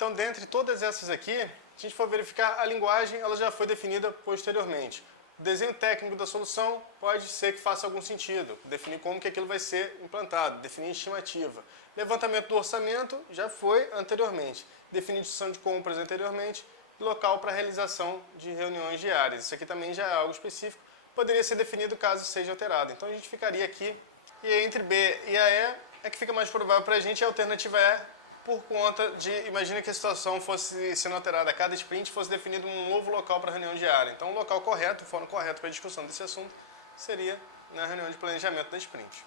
Então, dentre todas essas aqui, se a gente for verificar, a linguagem ela já foi definida posteriormente. O desenho técnico da solução pode ser que faça algum sentido, definir como que aquilo vai ser implantado, definir estimativa. Levantamento do orçamento já foi anteriormente, definição de compras anteriormente, e local para realização de reuniões diárias. Isso aqui também já é algo específico, poderia ser definido caso seja alterado. Então a gente ficaria aqui, e entre B e a E é que fica mais provável para a gente, a alternativa E, por conta de, imagina que a situação fosse sendo alterada a cada sprint, fosse definido um novo local para reunião diária. Então o local correto, o fórum correto para a discussão desse assunto seria na reunião de planejamento da sprint.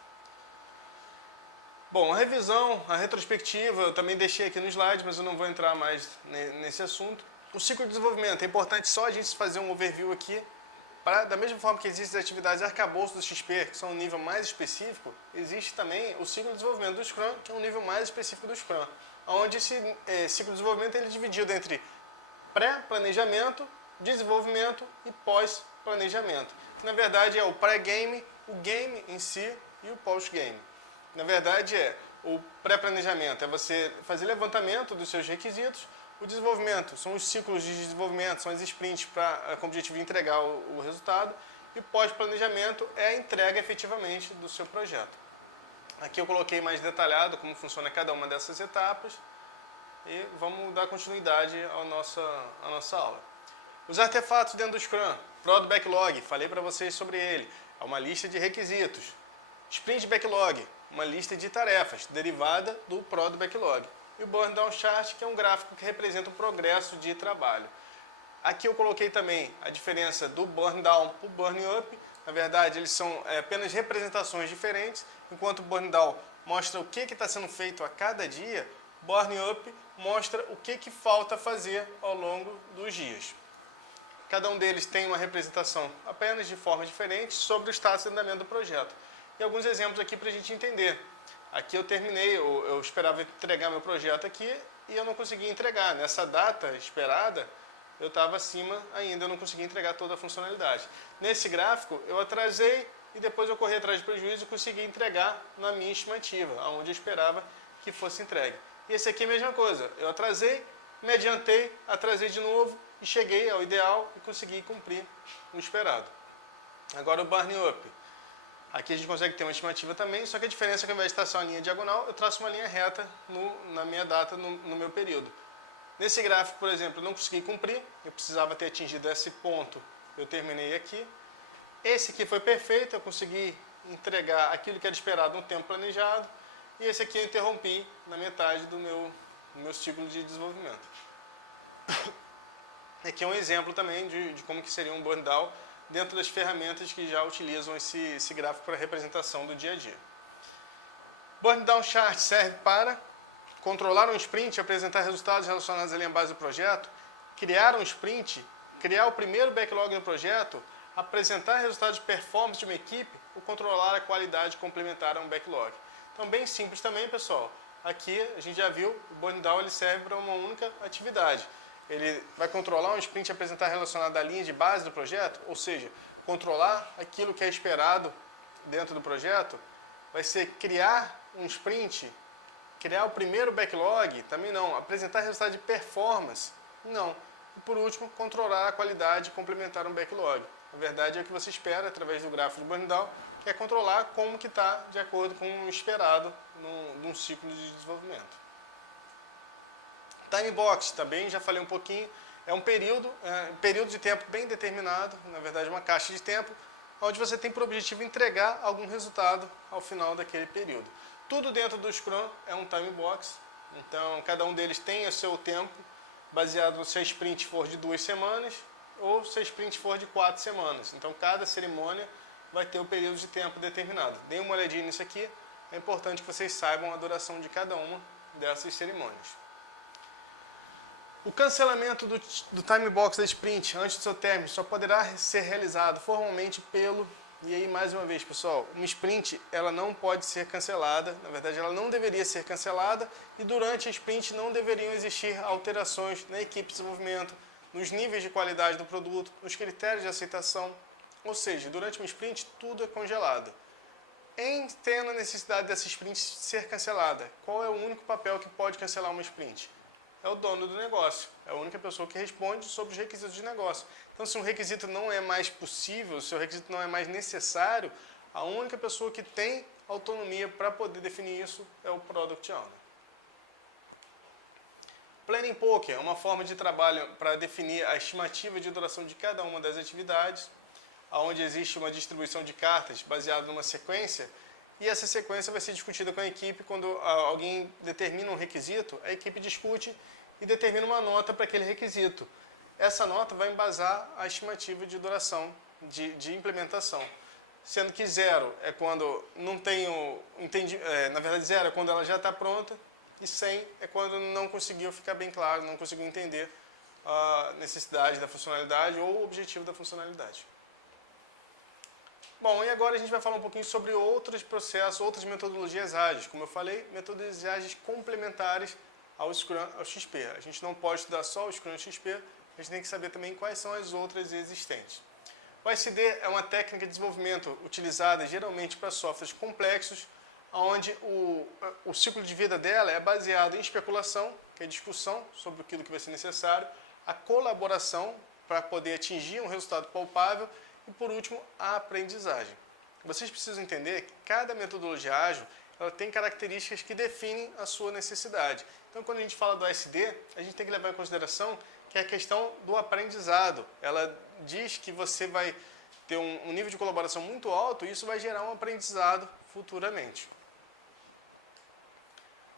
Bom, a revisão, a retrospectiva, eu também deixei aqui no slide, mas eu não vou entrar mais nesse assunto. O ciclo de desenvolvimento, é importante só a gente fazer um overview aqui, da mesma forma que existem as atividades arcabouço do XP, que são um nível mais específico, existe também o ciclo de desenvolvimento do Scrum, que é um nível mais específico do Scrum, onde esse ciclo de desenvolvimento ele é dividido entre pré-planejamento, desenvolvimento e pós-planejamento. Que na verdade é o pré-game, o game em si e o post-game. Na verdade o pré-planejamento é você fazer levantamento dos seus requisitos. O desenvolvimento são os ciclos de desenvolvimento, são as sprints com o objetivo de entregar o resultado. E o pós-planejamento é a entrega efetivamente do seu projeto. Aqui eu coloquei mais detalhado como funciona cada uma dessas etapas. E vamos dar continuidade à nossa aula. Os artefatos dentro do Scrum. Prod Backlog, falei para vocês sobre ele. É uma lista de requisitos. Sprint Backlog, uma lista de tarefas, derivada do Prod Backlog. E o Burn Down Chart, que é um gráfico que representa o progresso de trabalho. Aqui eu coloquei também a diferença do Burn Down para o Burn Up. Na verdade, eles são apenas representações diferentes. Enquanto o Burn Down mostra o que está sendo feito a cada dia, o Burn Up mostra o que falta fazer ao longo dos dias. Cada um deles tem uma representação apenas de forma diferente sobre o status de andamento do projeto. E alguns exemplos aqui para a gente entender. Aqui eu terminei, eu esperava entregar meu projeto aqui e eu não consegui entregar. Nessa data esperada, eu estava acima ainda, eu não consegui entregar toda a funcionalidade. Nesse gráfico, eu atrasei e depois eu corri atrás de prejuízo e consegui entregar na minha estimativa, onde eu esperava que fosse entregue. E esse aqui é a mesma coisa, eu atrasei, me adiantei, atrasei de novo e cheguei ao ideal e consegui cumprir o esperado. Agora o Burn Up. Aqui a gente consegue ter uma estimativa também, só que a diferença é que ao invés de traçar uma linha diagonal, eu traço uma linha reta na minha data, no meu período. Nesse gráfico, por exemplo, eu não consegui cumprir, eu precisava ter atingido esse ponto, eu terminei aqui. Esse aqui foi perfeito, eu consegui entregar aquilo que era esperado no tempo planejado, e esse aqui eu interrompi na metade do meu ciclo de desenvolvimento. Aqui é um exemplo também de como que seria um burn down dentro das ferramentas que já utilizam esse gráfico para representação do dia a dia. Burn Down Chart serve para controlar um sprint, apresentar resultados relacionados à linha base do projeto, criar um sprint, criar o primeiro backlog do projeto, apresentar resultados de performance de uma equipe ou controlar a qualidade complementar a um backlog. Então, bem simples também, pessoal. Aqui a gente já viu, o Burn Down ele serve para uma única atividade. Ele vai controlar um sprint e apresentar relacionado à linha de base do projeto, ou seja, controlar aquilo que é esperado dentro do projeto, vai ser criar um sprint, criar o primeiro backlog, também não, apresentar resultado de performance, não. E por último, controlar a qualidade e complementar um backlog. Na verdade é o que você espera através do gráfico de Burn Down, que é controlar como que está de acordo com o esperado num ciclo de desenvolvimento. Time Box, também já falei um pouquinho, é um período de tempo bem determinado, na verdade uma caixa de tempo, onde você tem por objetivo entregar algum resultado ao final daquele período. Tudo dentro do Scrum é um Time Box, então cada um deles tem o seu tempo, baseado se a sprint for de 2 semanas ou se a sprint for de 4 semanas. Então cada cerimônia vai ter um período de tempo determinado. Deem uma olhadinha nisso aqui, é importante que vocês saibam a duração de cada uma dessas cerimônias. O cancelamento do time box da sprint antes do seu término só poderá ser realizado formalmente e aí mais uma vez pessoal, uma sprint ela não pode ser cancelada, na verdade ela não deveria ser cancelada e durante a sprint não deveriam existir alterações na equipe de desenvolvimento, nos níveis de qualidade do produto, nos critérios de aceitação, ou seja, durante uma sprint tudo é congelado. Em tendo a necessidade dessa sprint ser cancelada, qual é o único papel que pode cancelar uma sprint? é o dono do negócio. É a única pessoa que responde sobre os requisitos de negócio. Então, se um requisito não é mais possível, se o requisito não é mais necessário, a única pessoa que tem autonomia para poder definir isso é o Product Owner. Planning Poker é uma forma de trabalho para definir a estimativa de duração de cada uma das atividades, onde existe uma distribuição de cartas baseada numa sequência, e essa sequência vai ser discutida com a equipe. Quando alguém determina um requisito, a equipe discute e determina uma nota para aquele requisito. Essa nota vai embasar a estimativa de duração de implementação. Sendo que 0 é quando não tenho na verdade 0 é quando ela já está pronta, e 100 é quando não conseguiu ficar bem claro, não conseguiu entender a necessidade da funcionalidade ou o objetivo da funcionalidade. Bom, e agora a gente vai falar um pouquinho sobre outros processos, outras metodologias ágeis. Como eu falei, metodologias ágeis complementares ao Scrum, ao XP. A gente não pode estudar só o Scrum XP, a gente tem que saber também quais são as outras existentes. O SD é uma técnica de desenvolvimento utilizada geralmente para softwares complexos, onde o ciclo de vida dela é baseado em especulação, que é discussão sobre aquilo que vai ser necessário, a colaboração para poder atingir um resultado palpável e, por último, a aprendizagem. Vocês precisam entender que cada metodologia ágil ela tem características que definem a sua necessidade. Então, quando a gente fala do ASD, a gente tem que levar em consideração que é a questão do aprendizado. Ela diz que você vai ter um nível de colaboração muito alto e isso vai gerar um aprendizado futuramente.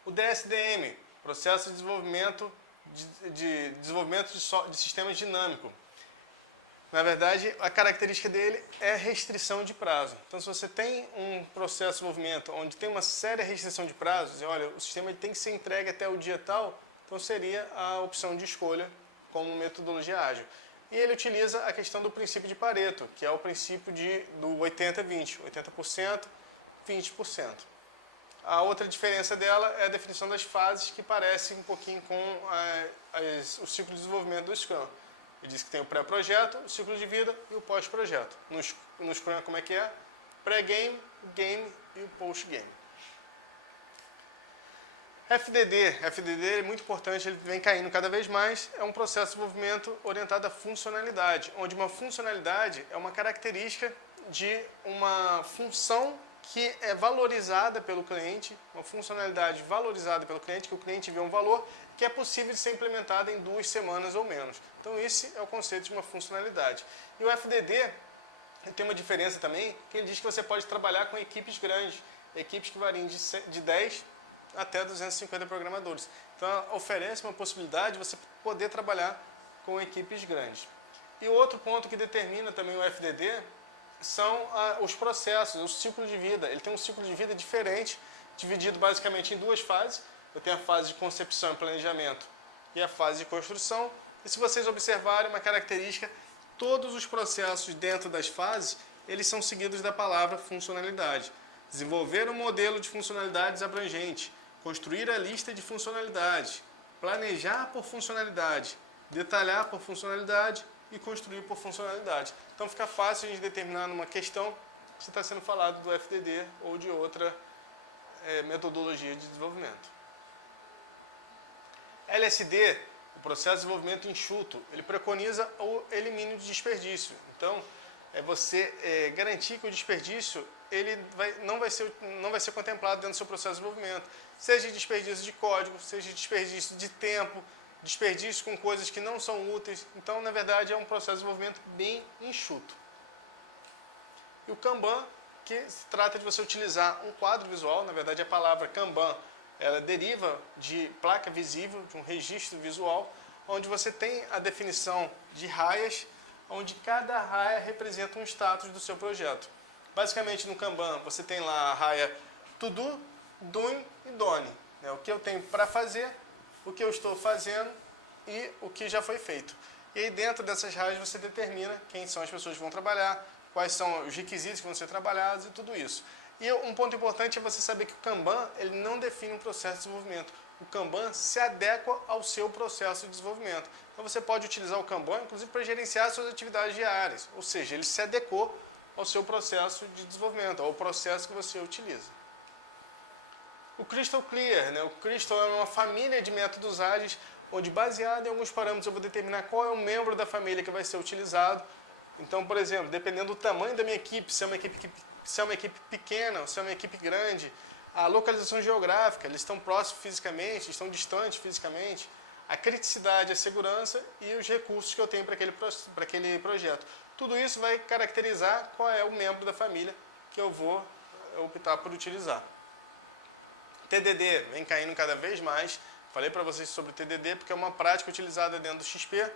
O DSDM, Processo de Desenvolvimento de Sistemas Dinâmico. Na verdade, a característica dele é restrição de prazo. Então, se você tem um processo de desenvolvimento onde tem uma séria restrição de prazos, e olha, o sistema tem que ser entregue até o dia tal, então seria a opção de escolha como metodologia ágil. E ele utiliza a questão do princípio de Pareto, que é o princípio do 80-20, 80%, 20%. A outra diferença dela é a definição das fases, que parece um pouquinho com o ciclo de desenvolvimento do Scrum. Ele diz que tem o pré-projeto, o ciclo de vida e o pós-projeto. No Scrum, como é que é? Pré-game, game e o post-game. FDD é muito importante, ele vem caindo cada vez mais, é um processo de desenvolvimento orientado à funcionalidade, onde uma funcionalidade é uma característica de uma função que é valorizada pelo cliente, uma funcionalidade valorizada pelo cliente, que o cliente vê um valor, que é possível de ser implementada em 2 semanas ou menos. Então, esse é o conceito de uma funcionalidade. E o FDD tem uma diferença também, que ele diz que você pode trabalhar com equipes grandes, equipes que variam de 10 até 250 programadores. Então, oferece uma possibilidade de você poder trabalhar com equipes grandes. E o outro ponto que determina também o FDD são os processos, o ciclo de vida. Ele tem um ciclo de vida diferente, dividido basicamente em 2 fases. Eu tenho a fase de concepção e planejamento e a fase de construção. E se vocês observarem uma característica, todos os processos dentro das fases, eles são seguidos da palavra funcionalidade. Desenvolver um modelo de funcionalidades abrangente, construir a lista de funcionalidades, planejar por funcionalidade, detalhar por funcionalidade e construir por funcionalidade. Então fica fácil a gente determinar numa questão se está sendo falado do FDD ou de outra metodologia de desenvolvimento. LSD, o processo de desenvolvimento enxuto, ele preconiza o elimínio de desperdício. Então, é você garantir que o desperdício não vai ser contemplado dentro do seu processo de desenvolvimento. Seja desperdício de código, seja desperdício de tempo, desperdício com coisas que não são úteis. Então, na verdade, é um processo de desenvolvimento bem enxuto. E o Kanban, que se trata de você utilizar um quadro visual, na verdade, a palavra Kanban, ela deriva de placa visível, de um registro visual, onde você tem a definição de raias, onde cada raia representa um status do seu projeto. Basicamente, no Kanban, você tem lá a raia To Do, Doing e Done. Né? O que eu tenho para fazer, o que eu estou fazendo e o que já foi feito. E aí, dentro dessas raias, você determina quem são as pessoas que vão trabalhar, quais são os requisitos que vão ser trabalhados e tudo isso. E um ponto importante é você saber que o Kanban ele não define um processo de desenvolvimento. O Kanban se adequa ao seu processo de desenvolvimento. Então você pode utilizar o Kanban, inclusive, para gerenciar suas atividades diárias. Ou seja, ele se adequou ao seu processo de desenvolvimento, ao processo que você utiliza. O Crystal Clear, né? O Crystal é uma família de métodos ágeis onde baseado em alguns parâmetros eu vou determinar qual é o membro da família que vai ser utilizado. Então, por exemplo, dependendo do tamanho da minha equipe, se é uma equipe pequena ou se é uma equipe grande, a localização geográfica, eles estão próximos fisicamente, estão distantes fisicamente, a criticidade, a segurança e os recursos que eu tenho para aquele projeto. Tudo isso vai caracterizar qual é o membro da família que eu vou optar por utilizar. TDD vem caindo cada vez mais. Falei para vocês sobre o TDD porque é uma prática utilizada dentro do XP.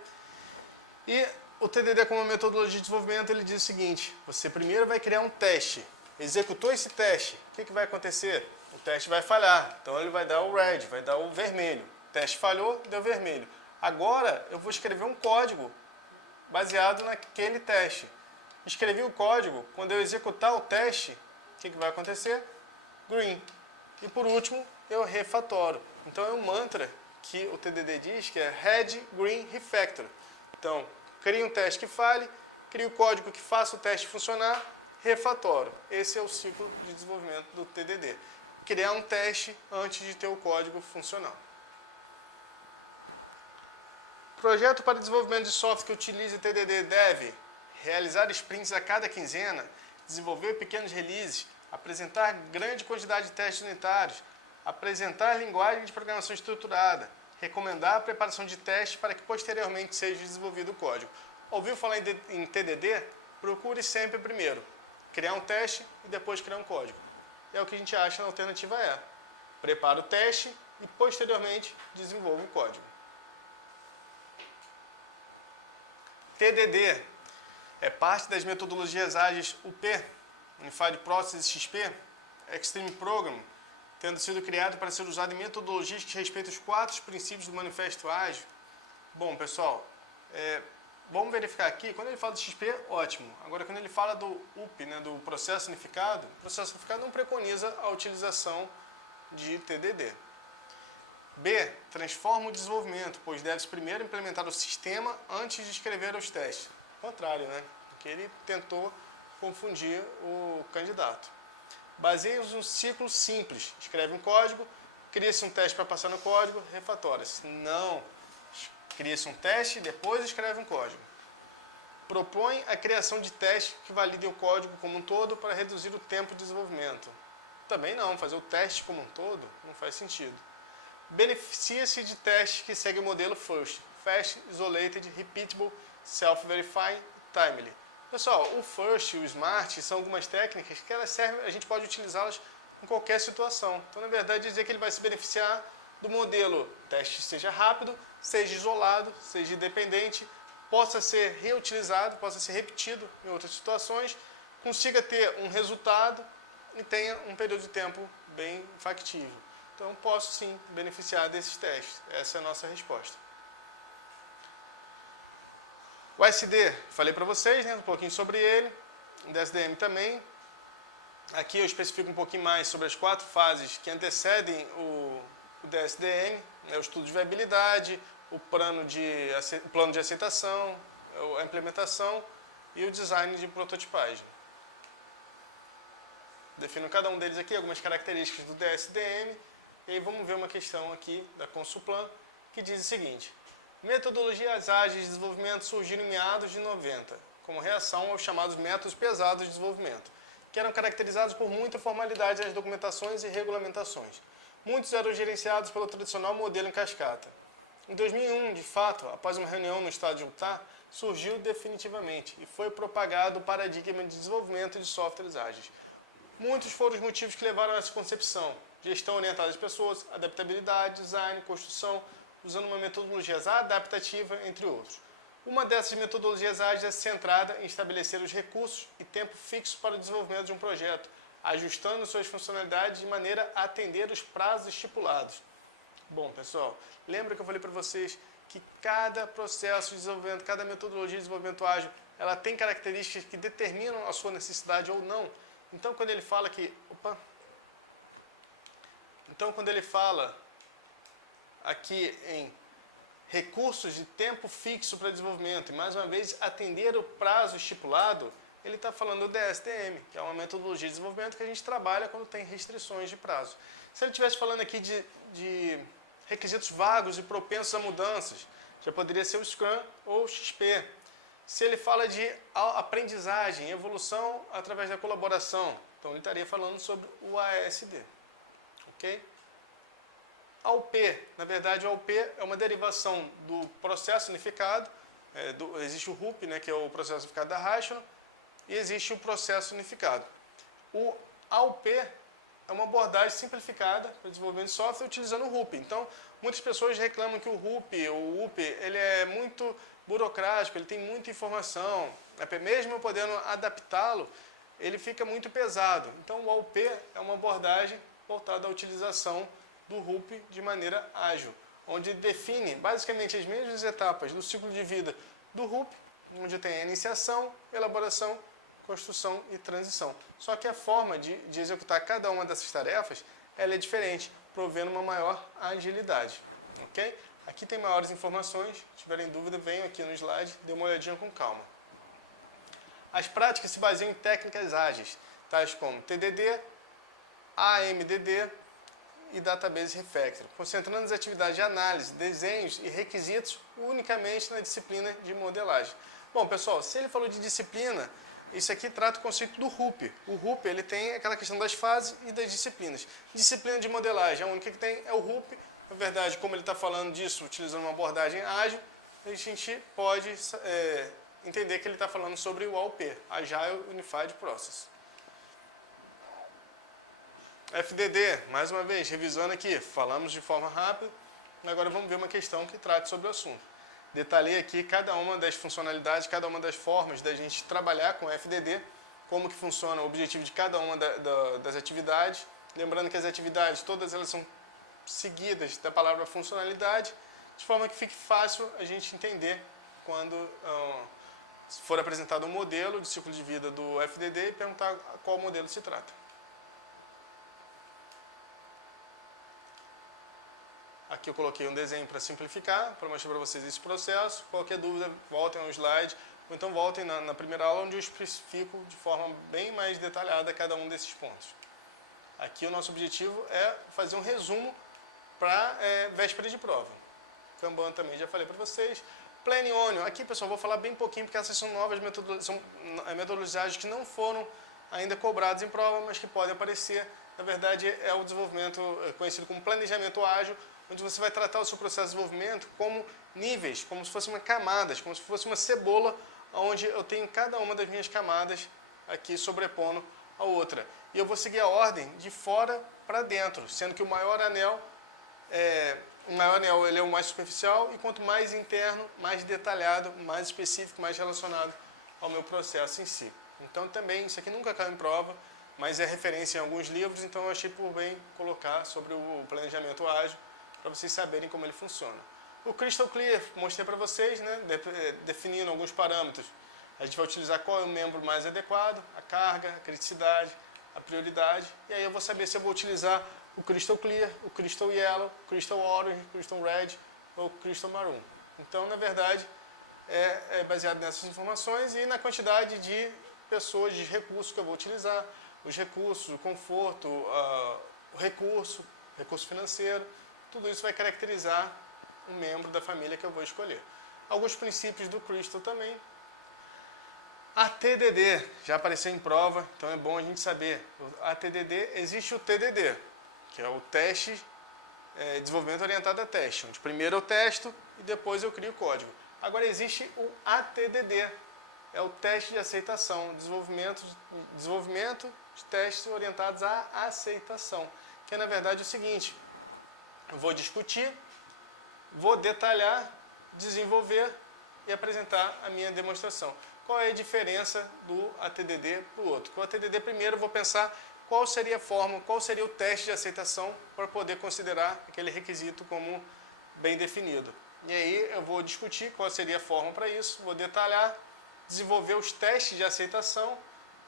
E o TDD, como metodologia de desenvolvimento, ele diz o seguinte: você primeiro vai criar um teste. Executou esse teste, o que vai acontecer? O teste vai falhar, então ele vai dar o red, vai dar o vermelho. O teste falhou, deu vermelho. Agora eu vou escrever um código baseado naquele teste. Escrevi o código, quando eu executar o teste, o que vai acontecer? Green. E por último, eu refatoro. Então é um mantra que o TDD diz que é Red, Green, Refactor. Então, cria um teste que fale, cria o código que faça o teste funcionar, refatoro. Esse é o ciclo de desenvolvimento do TDD. Criar um teste antes de ter o código funcional. Projeto para desenvolvimento de software que utilize TDD deve realizar sprints a cada quinzena, desenvolver pequenos releases, apresentar grande quantidade de testes unitários, apresentar linguagem de programação estruturada, recomendar a preparação de testes para que posteriormente seja desenvolvido o código. Ouviu falar em TDD? Procure sempre primeiro criar um teste e depois criar um código. É o que a gente acha na alternativa E. Prepara o teste e posteriormente desenvolve o código. TDD é parte das metodologias ágeis UP, Unified Process XP, Extreme Program, tendo sido criado para ser usado em metodologias que respeitam os 4 princípios do Manifesto Ágil. Bom, pessoal, vamos verificar aqui. Quando ele fala de XP, ótimo. Agora, quando ele fala do UP, né, do processo unificado, o processo unificado não preconiza a utilização de TDD. B. Transforma o desenvolvimento, pois deve-se primeiro implementar o sistema antes de escrever os testes. Ao contrário, né? Porque ele tentou confundir o candidato. Baseia-se num ciclo simples. Escreve um código, cria-se um teste para passar no código, refatora-se. Não. Cria-se um teste e depois escreve um código. Propõe a criação de testes que validem o código como um todo para reduzir o tempo de desenvolvimento. Também não. Fazer o teste como um todo não faz sentido. Beneficia-se de testes que seguem o modelo FIRST, Fast, Isolated, Repeatable, Self-Verifying, Timely. Pessoal, o FIRST e o SMART são algumas técnicas que elas servem, a gente pode utilizá-las em qualquer situação. Então, na verdade, dizer que ele vai se beneficiar do modelo teste seja rápido, seja isolado, seja independente, possa ser reutilizado, possa ser repetido em outras situações, consiga ter um resultado e tenha um período de tempo bem factível. Então, posso sim beneficiar desses testes. Essa é a nossa resposta. O SD, falei para vocês, né, um pouquinho sobre ele. O DSDM também. Aqui eu especifico um pouquinho mais sobre as 4 fases que antecedem o DSDM, né, o estudo de viabilidade, o plano de aceitação, a implementação e o design de prototipagem. Defino cada um deles aqui, algumas características do DSDM. E aí vamos ver uma questão aqui da Consulplan que diz o seguinte: metodologias ágeis de desenvolvimento surgiram em meados de 90, como reação aos chamados métodos pesados de desenvolvimento, que eram caracterizados por muita formalidade nas documentações e regulamentações. Muitos eram gerenciados pelo tradicional modelo em cascata. Em 2001, de fato, após uma reunião no estado de Utah, surgiu definitivamente e foi propagado o paradigma de desenvolvimento de softwares ágeis. Muitos foram os motivos que levaram a essa concepção: gestão orientada às pessoas, adaptabilidade, design, construção, usando uma metodologia adaptativa, entre outros. Uma dessas metodologias ágeis é centrada em estabelecer os recursos e tempo fixo para o desenvolvimento de um projeto, ajustando suas funcionalidades de maneira a atender os prazos estipulados. Bom, pessoal, lembra que eu falei para vocês que cada processo de desenvolvimento, cada metodologia de desenvolvimento ágil, ela tem características que determinam a sua necessidade ou não? Então, quando ele fala que... Então, quando ele fala aqui em recursos de tempo fixo para desenvolvimento e, mais uma vez, atender o prazo estipulado, ele está falando do DSDM, que é uma metodologia de desenvolvimento que a gente trabalha quando tem restrições de prazo. Se ele estivesse falando aqui de requisitos vagos e propensos a mudanças, já poderia ser o Scrum ou o XP. Se ele fala de aprendizagem, evolução através da colaboração, então ele estaria falando sobre o ASD. Ok? AUP, na verdade, o AUP é uma derivação do processo unificado, existe o RUP, né, que é o processo unificado da Rational, e existe o processo unificado. O AUP é uma abordagem simplificada para o desenvolvimento de software utilizando o RUP. Então, muitas pessoas reclamam que o RUP, o UP, ele é muito burocrático, ele tem muita informação, mesmo eu podendo adaptá-lo, ele fica muito pesado. Então, o AUP é uma abordagem voltada à utilização do RUP de maneira ágil, onde define basicamente as mesmas etapas do ciclo de vida do RUP, onde tem a iniciação, elaboração, construção e transição. Só que a forma de executar cada uma dessas tarefas ela é diferente, provendo uma maior agilidade. Ok? Aqui tem maiores informações, se tiverem dúvida, venham aqui no slide, dê uma olhadinha com calma. As práticas se baseiam em técnicas ágeis, tais como TDD, AMDD e Database Refactor, concentrando as atividades de análise, desenhos e requisitos unicamente na disciplina de modelagem. Bom, pessoal, se ele falou de disciplina, isso aqui trata o conceito do RUP. O RUP ele tem aquela questão das fases e das disciplinas. Disciplina de modelagem, a única que tem é o RUP. Na verdade, como ele está falando disso, utilizando uma abordagem ágil, a gente pode entender que ele está falando sobre o AUP, Agile Unified Process. FDD, mais uma vez, revisando aqui, falamos de forma rápida, agora vamos ver uma questão que trata sobre o assunto. Detalhei aqui cada uma das funcionalidades, cada uma das formas da gente trabalhar com FDD, como que funciona o objetivo de cada uma das atividades. Lembrando que as atividades, todas elas são seguidas da palavra funcionalidade, de forma que fique fácil a gente entender quando for apresentado um modelo de ciclo de vida do FDD e perguntar qual modelo se trata. Aqui eu coloquei um desenho para simplificar, para mostrar para vocês esse processo. Qualquer dúvida, voltem ao slide, ou então voltem na primeira aula, onde eu especifico de forma bem mais detalhada cada um desses pontos. Aqui o nosso objetivo é fazer um resumo para véspera de prova. Kanban também já falei para vocês. Planning Onion, aqui pessoal, vou falar bem pouquinho, porque essas são novas metodologias que não foram ainda cobradas em prova, mas que podem aparecer. Na verdade, é o desenvolvimento conhecido como planejamento ágil, onde você vai tratar o seu processo de desenvolvimento como níveis, como se fossem camadas, como se fosse uma cebola, onde eu tenho cada uma das minhas camadas aqui sobrepondo a outra. E eu vou seguir a ordem de fora para dentro, sendo que o maior anel ele é o mais superficial, e quanto mais interno, mais detalhado, mais específico, mais relacionado ao meu processo em si. Então também, isso aqui nunca caiu em prova, mas é referência em alguns livros, então eu achei por bem colocar sobre o planejamento ágil, para vocês saberem como ele funciona. O Crystal Clear, mostrei para vocês, né, definindo alguns parâmetros. A gente vai utilizar qual é o membro mais adequado, a carga, a criticidade, a prioridade, e aí eu vou saber se eu vou utilizar o Crystal Clear, o Crystal Yellow, o Crystal Orange, o Crystal Red ou o Crystal Maroon. Então, na verdade, é baseado nessas informações e na quantidade de pessoas, de recursos que eu vou utilizar, os recursos, o conforto, o recurso financeiro, tudo isso vai caracterizar um membro da família que eu vou escolher. Alguns princípios do Crystal também. A TDD já apareceu em prova, então é bom a gente saber. A TDD, existe o TDD, que é o teste, desenvolvimento orientado a teste, onde primeiro eu testo e depois eu crio o código. Agora existe o ATDD, é o teste de aceitação, desenvolvimento de testes orientados à aceitação, que é na verdade o seguinte: eu vou discutir, vou detalhar, desenvolver e apresentar a minha demonstração. Qual é a diferença do ATDD para o outro? Com o ATDD, primeiro eu vou pensar qual seria a forma, qual seria o teste de aceitação para poder considerar aquele requisito como bem definido. E aí eu vou discutir qual seria a forma para isso, vou detalhar, desenvolver os testes de aceitação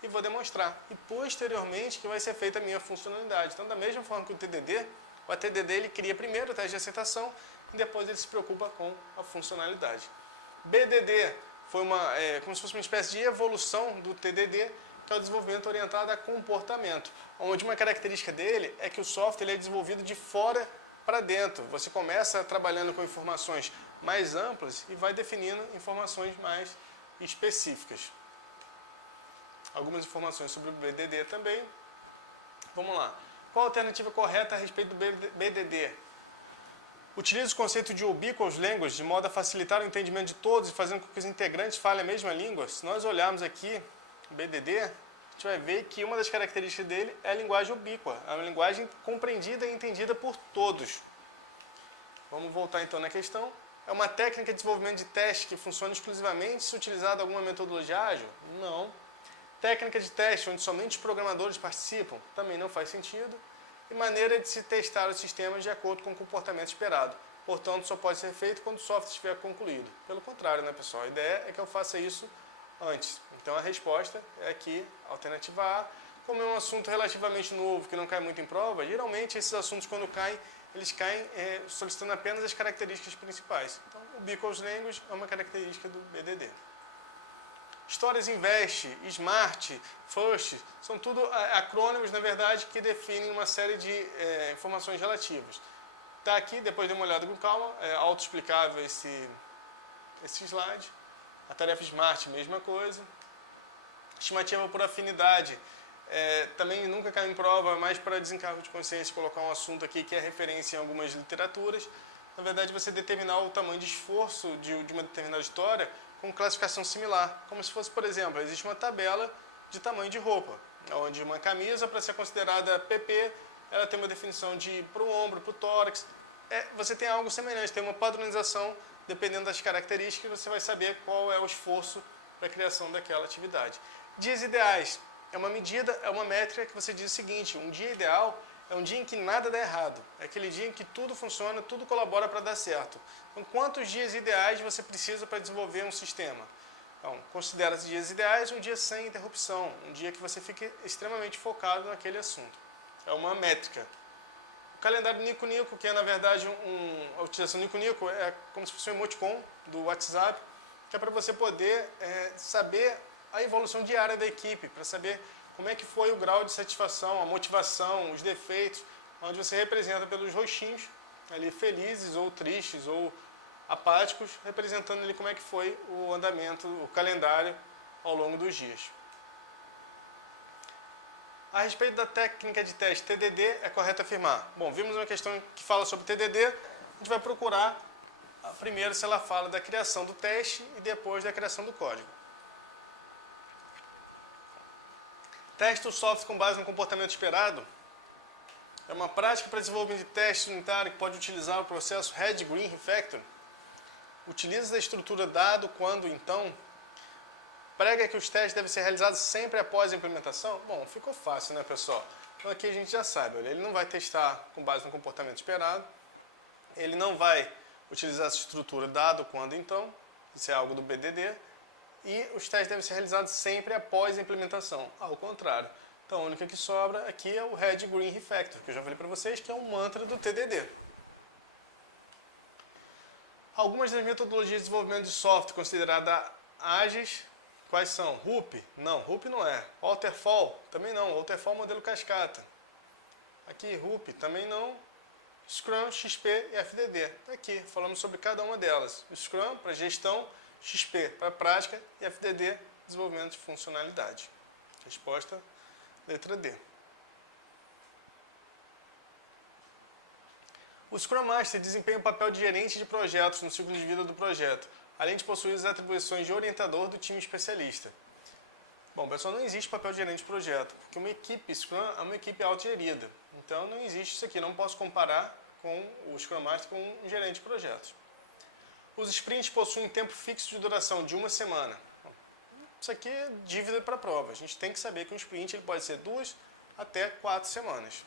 e vou demonstrar. E posteriormente que vai ser feita a minha funcionalidade. Então, da mesma forma que o TDD, o ATDD ele cria primeiro o teste de aceitação e depois ele se preocupa com a funcionalidade. BDD foi como se fosse uma espécie de evolução do TDD, que é o desenvolvimento orientado a comportamento, onde uma característica dele é que o software ele é desenvolvido de fora para dentro. Você começa trabalhando com informações mais amplas e vai definindo informações mais específicas. Algumas informações sobre o BDD também. Vamos lá. Qual a alternativa correta a respeito do BDD? Utiliza o conceito de ubiquitous language de modo a facilitar o entendimento de todos e fazendo com que os integrantes falem a mesma língua. Se nós olharmos aqui o BDD, a gente vai ver que uma das características dele é a linguagem ubíqua. É uma linguagem compreendida e entendida por todos. Vamos voltar então na questão. É uma técnica de desenvolvimento de teste que funciona exclusivamente se utilizada alguma metodologia ágil? Não. Técnica de teste onde somente os programadores participam? Também não faz sentido. E maneira de se testar os sistemas de acordo com o comportamento esperado. Portanto, só pode ser feito quando o software estiver concluído. Pelo contrário, né, pessoal? A ideia é que eu faça isso antes. Então, a resposta é aqui, alternativa A. Como é um assunto relativamente novo, que não cai muito em prova, geralmente esses assuntos, quando caem, eles caem solicitando apenas as características principais. Então, o Ubiquitous Language é uma característica do BDD. Stories Invest, Smart, First, são tudo acrônimos, na verdade, que definem uma série de informações relativas. Está aqui, depois de uma olhada com calma, é autoexplicável esse slide. A tarefa Smart, mesma coisa. Estimativa por afinidade, também nunca cai em prova, mas para desencargo de consciência, colocar um assunto aqui que é referência em algumas literaturas. Na verdade, você determinar o tamanho de esforço de uma determinada história com classificação similar, como se fosse, por exemplo, existe uma tabela de tamanho de roupa, onde uma camisa, para ser considerada PP, ela tem uma definição de para o ombro, para o tórax. Você tem algo semelhante, tem uma padronização, dependendo das características, você vai saber qual é o esforço para a criação daquela atividade. Dias ideais é uma medida, é uma métrica que você diz o seguinte: um dia ideal é um dia em que nada dá errado. É aquele dia em que tudo funciona, tudo colabora para dar certo. Então, quantos dias ideais você precisa para desenvolver um sistema? Então, considera os dias ideais um dia sem interrupção, um dia que você fique extremamente focado naquele assunto. É uma métrica. O calendário Nico-Nico, que é, na verdade, a utilização do Nico-Nico é como se fosse um emoticon do WhatsApp, que é para você poder saber a evolução diária da equipe, para saber como é que foi o grau de satisfação, a motivação, os defeitos, onde você representa pelos roxinhos, ali felizes ou tristes ou apáticos, representando ali como é que foi o andamento, o calendário ao longo dos dias. A respeito da técnica de teste TDD, é correto afirmar? Bom, vimos uma questão que fala sobre TDD, a gente vai procurar primeiro se ela fala da criação do teste e depois da criação do código. Teste o software com base no comportamento esperado. É uma prática para desenvolvimento de teste unitário que pode utilizar o processo Red Green Refactor. Utiliza a estrutura dado, quando, então. Prega que os testes devem ser realizados sempre após a implementação. Bom, ficou fácil, né, pessoal? Então aqui a gente já sabe, olha, ele não vai testar com base no comportamento esperado. Ele não vai utilizar essa estrutura dado, quando, então. Isso é algo do BDD. E os testes devem ser realizados sempre após a implementação. Ao contrário. Então, a única que sobra aqui é o Red Green Refactor, que eu já falei para vocês, que é um mantra do TDD. Algumas das metodologias de desenvolvimento de software consideradas ágeis, quais são? RUP? Não, RUP não é. Waterfall? Também não. Waterfall é modelo cascata. Aqui, RUP? Também não. Scrum, XP e FDD. Aqui, falamos sobre cada uma delas. O Scrum para gestão, XP para prática e FDD, desenvolvimento de funcionalidade. Resposta, letra D. O Scrum Master desempenha o papel de gerente de projetos no ciclo de vida do projeto, além de possuir as atribuições de orientador do time especialista. Bom, pessoal, não existe papel de gerente de projeto, porque uma equipe Scrum é uma equipe autogerida. Então, não existe isso aqui, não posso comparar com o Scrum Master com um gerente de projetos. Os sprints possuem tempo fixo de duração de 1 semana. Isso aqui é dívida para a prova. A gente tem que saber que um sprint ele pode ser 2 até 4 semanas.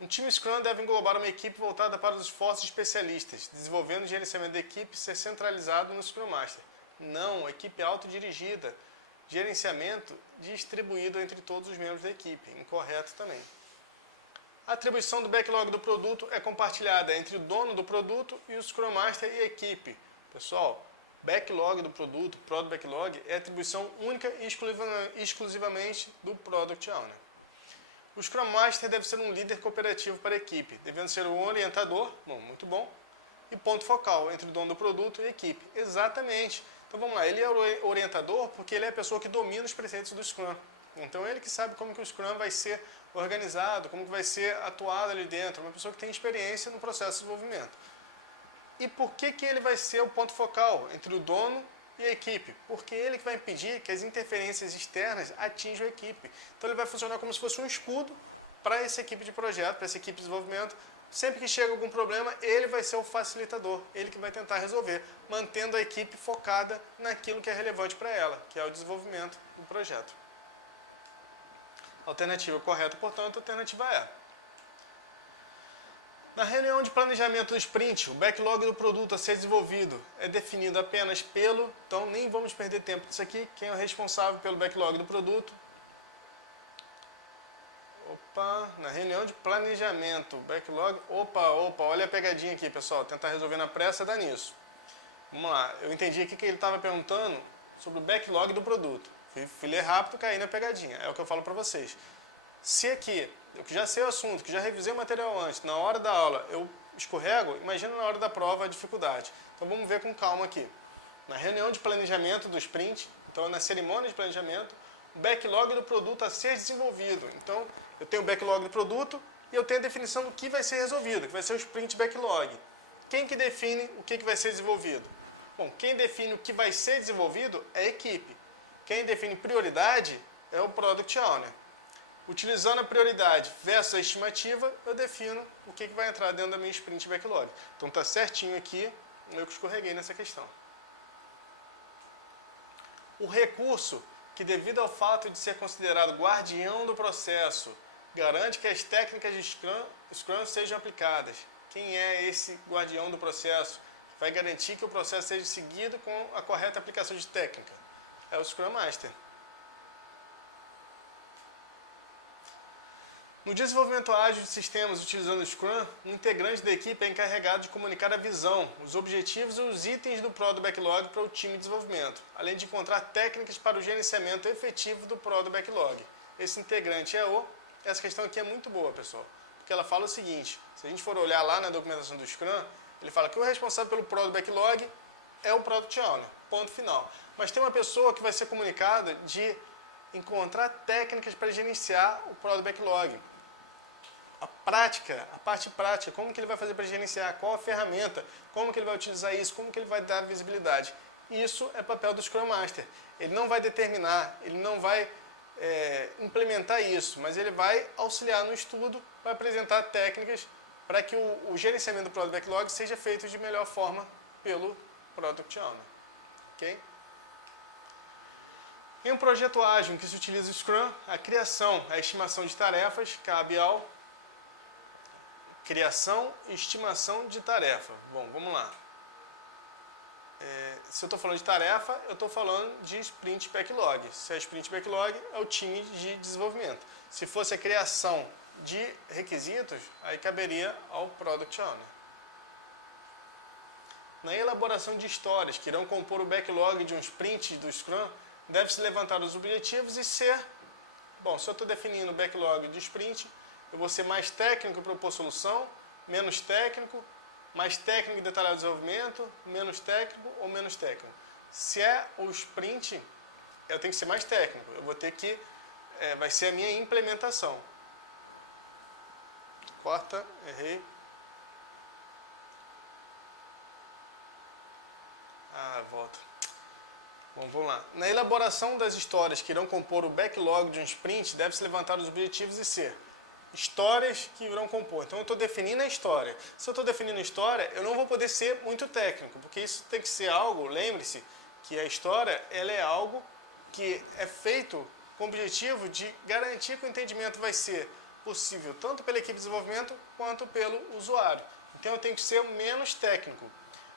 Um time Scrum deve englobar uma equipe voltada para os esforços especialistas, desenvolvendo o gerenciamento da equipe ser centralizado no Scrum Master. Não, equipe autodirigida, gerenciamento distribuído entre todos os membros da equipe. Incorreto também. A atribuição do backlog do produto é compartilhada entre o dono do produto e o Scrum Master e a equipe. Pessoal, backlog do produto, Product Backlog, é atribuição única e exclusivamente do Product Owner. O Scrum Master deve ser um líder cooperativo para a equipe, devendo ser um orientador, bom, muito bom, e ponto focal entre o dono do produto e a equipe. Exatamente. Então vamos lá, ele é o orientador porque ele é a pessoa que domina os preceitos do Scrum. Então ele que sabe como que o Scrum vai ser organizado, como que vai ser atuado ali dentro, uma pessoa que tem experiência no processo de desenvolvimento. E por que ele vai ser o ponto focal entre o dono e a equipe? Porque ele que vai impedir que as interferências externas atinjam a equipe. Então ele vai funcionar como se fosse um escudo para essa equipe de projeto, para essa equipe de desenvolvimento. Sempre que chega algum problema, ele vai ser o facilitador, ele que vai tentar resolver, mantendo a equipe focada naquilo que é relevante para ela, que é o desenvolvimento do projeto. Alternativa correta, portanto, alternativa é. Na reunião de planejamento do sprint, o backlog do produto a ser desenvolvido é definido apenas pelo, então nem vamos perder tempo nisso aqui, quem é o responsável pelo backlog do produto. Na reunião de planejamento, backlog, olha a pegadinha aqui, pessoal, tentar resolver na pressa dá nisso. Vamos lá, eu entendi aqui que ele estava perguntando sobre o backlog do produto. Fui ler rápido, caí na pegadinha, é o que eu falo para vocês. Se aqui, eu que já sei o assunto, que já revisei o material antes, na hora da aula eu escorrego, imagina na hora da prova a dificuldade. Então vamos ver com calma aqui. Na reunião de planejamento do sprint, então na cerimônia de planejamento, o backlog do produto a ser desenvolvido. Então eu tenho o backlog do produto e eu tenho a definição do que vai ser resolvido, que vai ser o sprint backlog. Quem que define o que vai ser desenvolvido? Bom, quem define o que vai ser desenvolvido é a equipe. Quem define prioridade é o Product Owner. Utilizando a prioridade versus a estimativa, eu defino o que vai entrar dentro da minha sprint backlog. Então está certinho aqui, eu que escorreguei nessa questão. O recurso que, devido ao fato de ser considerado guardião do processo, garante que as técnicas de Scrum sejam aplicadas. Quem é esse guardião do processo? Vai garantir que o processo seja seguido com a correta aplicação de técnica. É o Scrum Master. No desenvolvimento ágil de sistemas utilizando o Scrum, um integrante da equipe é encarregado de comunicar a visão, os objetivos e os itens do Product Backlog para o time de desenvolvimento, além de encontrar técnicas para o gerenciamento efetivo do Product Backlog. Esse integrante é o... Essa questão aqui é muito boa, pessoal, porque ela fala o seguinte, se a gente for olhar lá na documentação do Scrum, ele fala que o responsável pelo Product Backlog é o Product Owner, ponto final. Mas tem uma pessoa que vai ser comunicada de encontrar técnicas para gerenciar o Product Backlog. A parte prática, como que ele vai fazer para gerenciar, qual a ferramenta, como que ele vai utilizar isso, como que ele vai dar visibilidade. Isso é papel do Scrum Master. Ele não vai determinar, ele não vai implementar isso, mas ele vai auxiliar no estudo para apresentar técnicas para que o gerenciamento do Product Backlog seja feito de melhor forma pelo Product Owner. Ok? Em um projeto ágil em que se utiliza o Scrum, a criação, a estimação de tarefas cabe ao criação e estimação de tarefa. Bom, vamos lá. Se eu estou falando de tarefa, eu estou falando de sprint backlog. Se é sprint backlog, é o time de desenvolvimento. Se fosse a criação de requisitos, aí caberia ao Product Owner. Na elaboração de histórias que irão compor o backlog de um sprint do Scrum, deve-se levantar os objetivos e ser... Bom, se eu estou definindo o backlog de sprint, eu vou ser mais técnico e propor solução, menos técnico, mais técnico e detalhado desenvolvimento, menos técnico ou menos técnico. Se é o sprint, eu tenho que ser mais técnico. Eu vou ter que... vai ser a minha implementação. Corta, errei. Volta. Bom, vamos lá. Na elaboração das histórias que irão compor o backlog de um sprint, deve-se levantar os objetivos e ser histórias que irão compor. Então eu estou definindo a história. Se eu estou definindo a história, eu não vou poder ser muito técnico, porque isso tem que ser algo, lembre-se, que a história ela é algo que é feito com o objetivo de garantir que o entendimento vai ser possível tanto pela equipe de desenvolvimento quanto pelo usuário. Então eu tenho que ser menos técnico.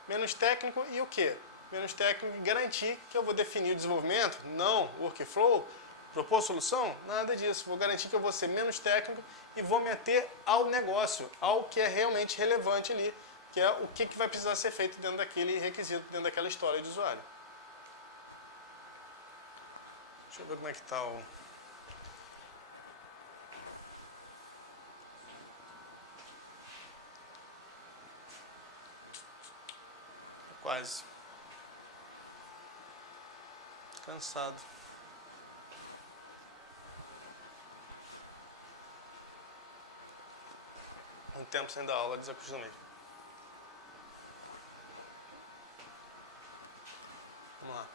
Menos técnico e o quê? Menos técnico e garantir que eu vou definir o desenvolvimento, não workflow, propor solução, nada disso. Vou garantir que eu vou ser menos técnico e vou me ater ao negócio, ao que é realmente relevante ali, que é o que vai precisar ser feito dentro daquele requisito, dentro daquela história de usuário. Deixa eu ver como é que está o... Quase. Cansado. Um tempo sem dar aula, desacostumei. Vamos lá.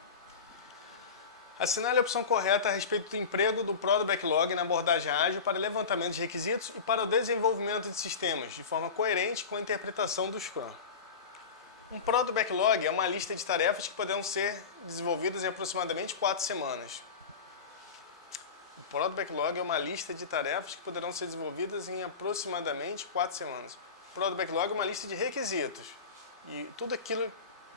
Assinale a opção correta a respeito do emprego do Product Backlog na abordagem ágil para levantamento de requisitos e para o desenvolvimento de sistemas, de forma coerente com a interpretação do Scrum. Um Product Backlog é uma lista de tarefas que poderão ser desenvolvidas em aproximadamente 4 semanas. O Product Backlog é uma lista de tarefas que poderão ser desenvolvidas em aproximadamente 4 semanas. O Product Backlog é uma lista de requisitos. E tudo aquilo...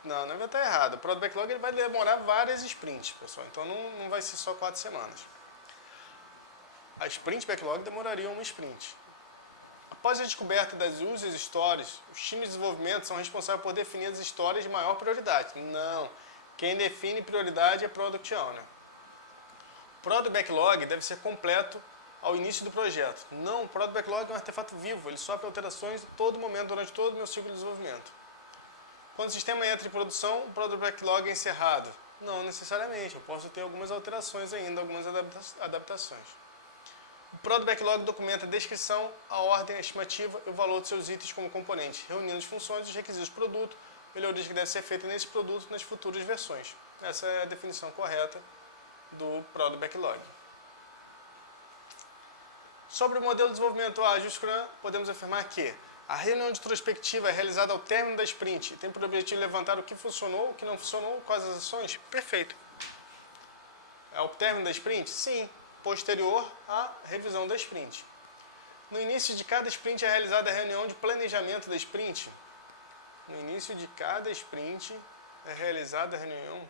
Não vai estar errado. O Product Backlog ele vai demorar várias sprints, pessoal. Então não vai ser só 4 semanas. A Sprint Backlog demoraria uma sprint. Após a descoberta das User Stories, os times de desenvolvimento são responsáveis por definir as histórias de maior prioridade. Não. Quem define prioridade é Product Owner. O Product Backlog deve ser completo ao início do projeto. Não, o Product Backlog é um artefato vivo. Ele sofre alterações em todo momento, durante todo o meu ciclo de desenvolvimento. Quando o sistema entra em produção, o Product Backlog é encerrado. Não necessariamente. Eu posso ter algumas alterações ainda, algumas adaptações. O Product Backlog documenta a descrição, a ordem, a estimativa e o valor de seus itens como componente, reunindo as funções e os requisitos do produto, melhorias que devem ser feitas nesse produto nas futuras versões. Essa é a definição correta do Product Backlog. Sobre o modelo de desenvolvimento ágil Scrum, podemos afirmar que a reunião de retrospectiva é realizada ao término da sprint e tem por objetivo levantar o que funcionou, o que não funcionou, quais as ações. Perfeito. Ao término da sprint? Sim. Posterior à revisão da sprint. No início de cada sprint é realizada a reunião de planejamento da sprint. No início de cada sprint é realizada a reunião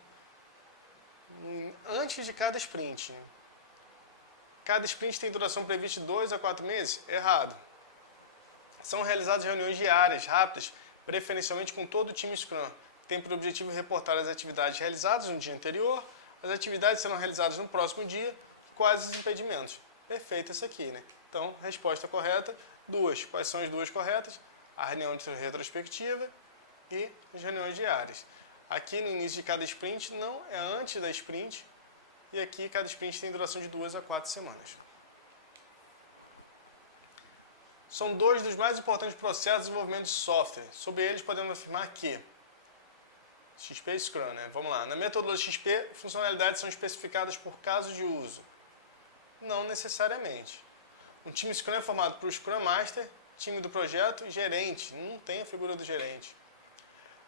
antes de cada sprint. Cada sprint tem duração prevista de 2 a 4 meses? Errado. São realizadas reuniões diárias, rápidas, preferencialmente com todo o time Scrum. Tem por objetivo reportar as atividades realizadas no dia anterior, as atividades serão realizadas no próximo dia, quais os impedimentos. Perfeito isso aqui, né? Então, resposta correta, 2. Quais são as 2 corretas? A reunião de retrospectiva e as reuniões diárias. Aqui no início de cada sprint, não, é antes da sprint. E aqui cada sprint tem duração de 2 a 4 semanas. São 2 dos mais importantes processos de desenvolvimento de software. Sobre eles podemos afirmar que XP e Scrum, né? Vamos lá. Na metodologia XP, funcionalidades são especificadas por caso de uso. Não necessariamente. Um time Scrum é formado por Scrum Master, time do projeto e gerente. Não tem a figura do gerente.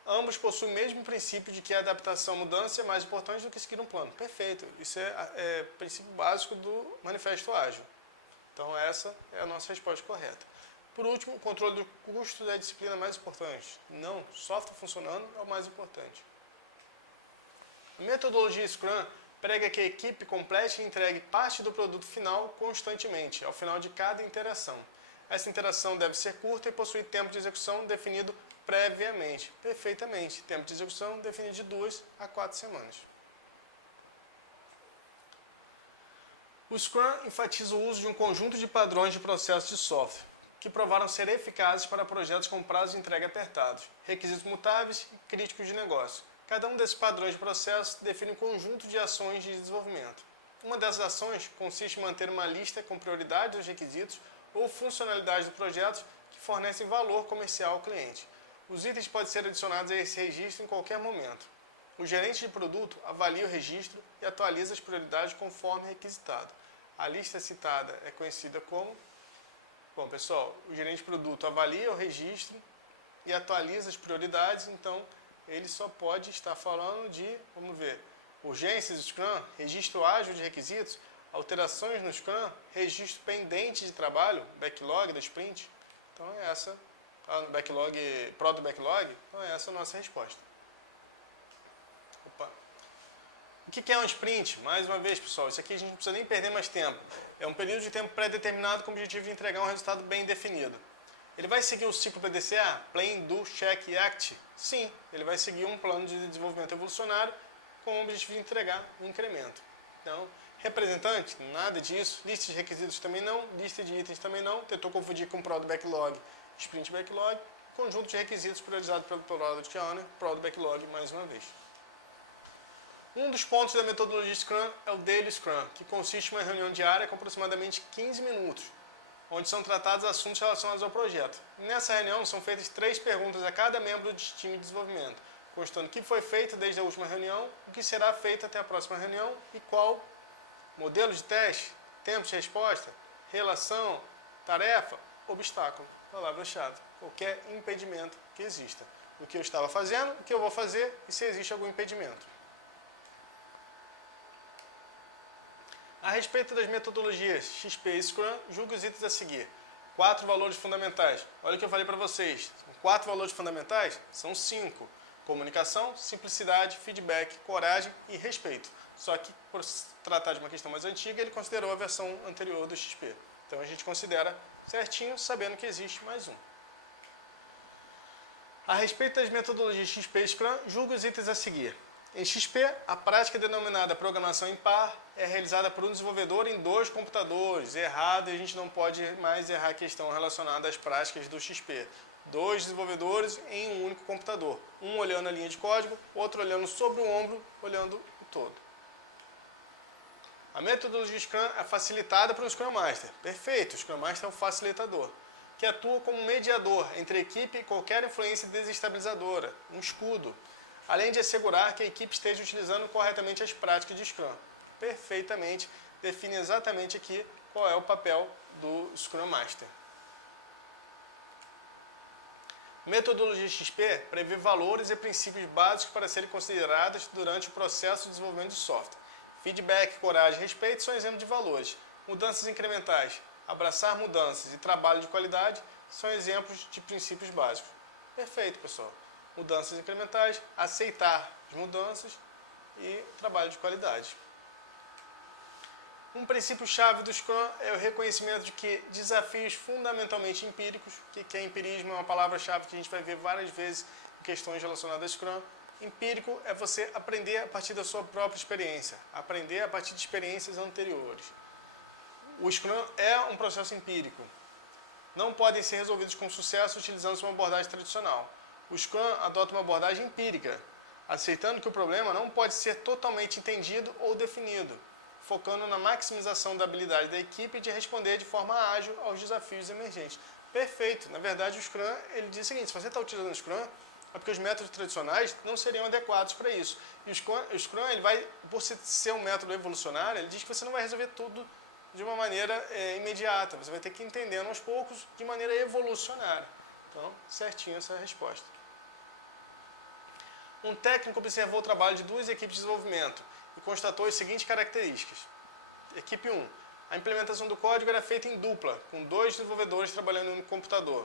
Ambos possuem o mesmo princípio de que a adaptação à mudança é mais importante do que seguir um plano. Perfeito. Isso é princípio básico do Manifesto Ágil. Então essa é a nossa resposta correta. Por último, o controle do custo é a disciplina mais importante. Não, software funcionando é o mais importante. A metodologia Scrum prega que a equipe complete e entregue parte do produto final constantemente, ao final de cada interação. Essa interação deve ser curta e possuir tempo de execução definido previamente. Perfeitamente. Tempo de execução definido de 2 a 4 semanas. O Scrum enfatiza o uso de um conjunto de padrões de processos de software, que provaram ser eficazes para projetos com prazos de entrega apertados, requisitos mutáveis e críticos de negócio. Cada um desses padrões de processo define um conjunto de ações de desenvolvimento. Uma dessas ações consiste em manter uma lista com prioridade dos requisitos ou funcionalidades do projeto que fornecem valor comercial ao cliente. Os itens podem ser adicionados a esse registro em qualquer momento. O gerente de produto avalia o registro e atualiza as prioridades conforme requisitado. A lista citada é conhecida como... Bom, pessoal, o gerente de produto avalia o registro e atualiza as prioridades, então ele só pode estar falando de, vamos ver, urgências do Scrum, registro ágil de requisitos, alterações no Scrum, registro pendente de trabalho, backlog da sprint. Então é essa, backlog, Product Backlog, então é essa a nossa resposta. Opa. O que é um sprint? Mais uma vez, pessoal, isso aqui a gente não precisa nem perder mais tempo. É um período de tempo pré-determinado com o objetivo de entregar um resultado bem definido. Ele vai seguir o ciclo PDCA? Plan, Do, Check e Act? Sim, ele vai seguir um plano de desenvolvimento evolucionário com o objetivo de entregar um incremento. Então, representante? Nada disso. Lista de requisitos também não. Lista de itens também não. Tentou confundir com Product Backlog, Sprint Backlog. conjunto de requisitos priorizado pelo Product Owner, Product Backlog, mais uma vez. Um dos pontos da metodologia Scrum é o Daily Scrum, que consiste em uma reunião diária com aproximadamente 15 minutos, onde são tratados assuntos relacionados ao projeto. Nessa reunião são feitas 3 perguntas a cada membro do time de desenvolvimento, constando o que foi feito desde a última reunião, o que será feito até a próxima reunião e qual modelo de teste, tempo de resposta, relação, tarefa, obstáculo, palavra-chave, qualquer impedimento que exista. O que eu estava fazendo, o que eu vou fazer e se existe algum impedimento. A respeito das metodologias XP e Scrum, julgue os itens a seguir. 4 valores fundamentais. Olha o que eu falei para vocês. 4 valores fundamentais? São 5. Comunicação, simplicidade, feedback, coragem e respeito. Só que, por se tratar de uma questão mais antiga, ele considerou a versão anterior do XP. Então a gente considera certinho, sabendo que existe mais um. A respeito das metodologias XP e Scrum, julgue os itens a seguir. Em XP, a prática denominada programação em par é realizada por um desenvolvedor em 2 computadores. Errado, e a gente não pode mais errar a questão relacionada às práticas do XP. 2 desenvolvedores em um único computador. Um olhando a linha de código, outro olhando sobre o ombro, olhando o todo. A metodologia Scrum é facilitada por um Scrum Master. Perfeito, o Scrum Master é um facilitador, que atua como mediador entre a equipe e qualquer influência desestabilizadora, um escudo, além de assegurar que a equipe esteja utilizando corretamente as práticas de Scrum. Perfeitamente, define exatamente aqui qual é o papel do Scrum Master. Metodologia XP prevê valores e princípios básicos para serem considerados durante o processo de desenvolvimento de software. Feedback, coragem e respeito são exemplos de valores. Mudanças incrementais, abraçar mudanças e trabalho de qualidade são exemplos de princípios básicos. Perfeito, pessoal. Mudanças incrementais, aceitar as mudanças e trabalho de qualidade. Um princípio-chave do Scrum é o reconhecimento de que desafios fundamentalmente empíricos, que é empirismo, é uma palavra-chave que a gente vai ver várias vezes em questões relacionadas a Scrum. Empírico é você aprender a partir da sua própria experiência, aprender a partir de experiências anteriores. O Scrum é um processo empírico. Não podem ser resolvidos com sucesso utilizando uma abordagem tradicional. O Scrum adota uma abordagem empírica, aceitando que o problema não pode ser totalmente entendido ou definido, focando na maximização da habilidade da equipe de responder de forma ágil aos desafios emergentes. Perfeito. Na verdade, o Scrum ele diz o seguinte: se você está utilizando o Scrum, é porque os métodos tradicionais não seriam adequados para isso. E o Scrum, ele vai, por ser um método evolucionário, ele diz que você não vai resolver tudo de uma maneira imediata. Você vai ter que ir entendendo aos poucos de maneira evolucionária. Então, certinho essa resposta. Um técnico observou o trabalho de 2 equipes de desenvolvimento e constatou as seguintes características. Equipe 1. A implementação do código era feita em dupla, com 2 desenvolvedores trabalhando em um computador.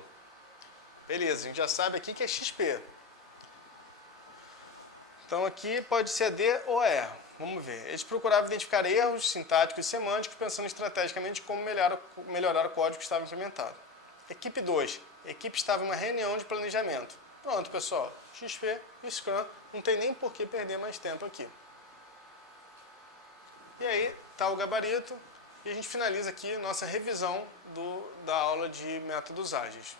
Beleza, a gente já sabe aqui que é XP. Então aqui pode ser D ou E. Vamos ver. Eles procuravam identificar erros sintáticos e semânticos, pensando estrategicamente em como melhorar o código que estava implementado. Equipe 2. A equipe estava em uma reunião de planejamento. Pronto, pessoal. XP e Scrum. Não tem nem por que perder mais tempo aqui. E aí está o gabarito. E a gente finaliza aqui nossa revisão da aula de métodos ágeis.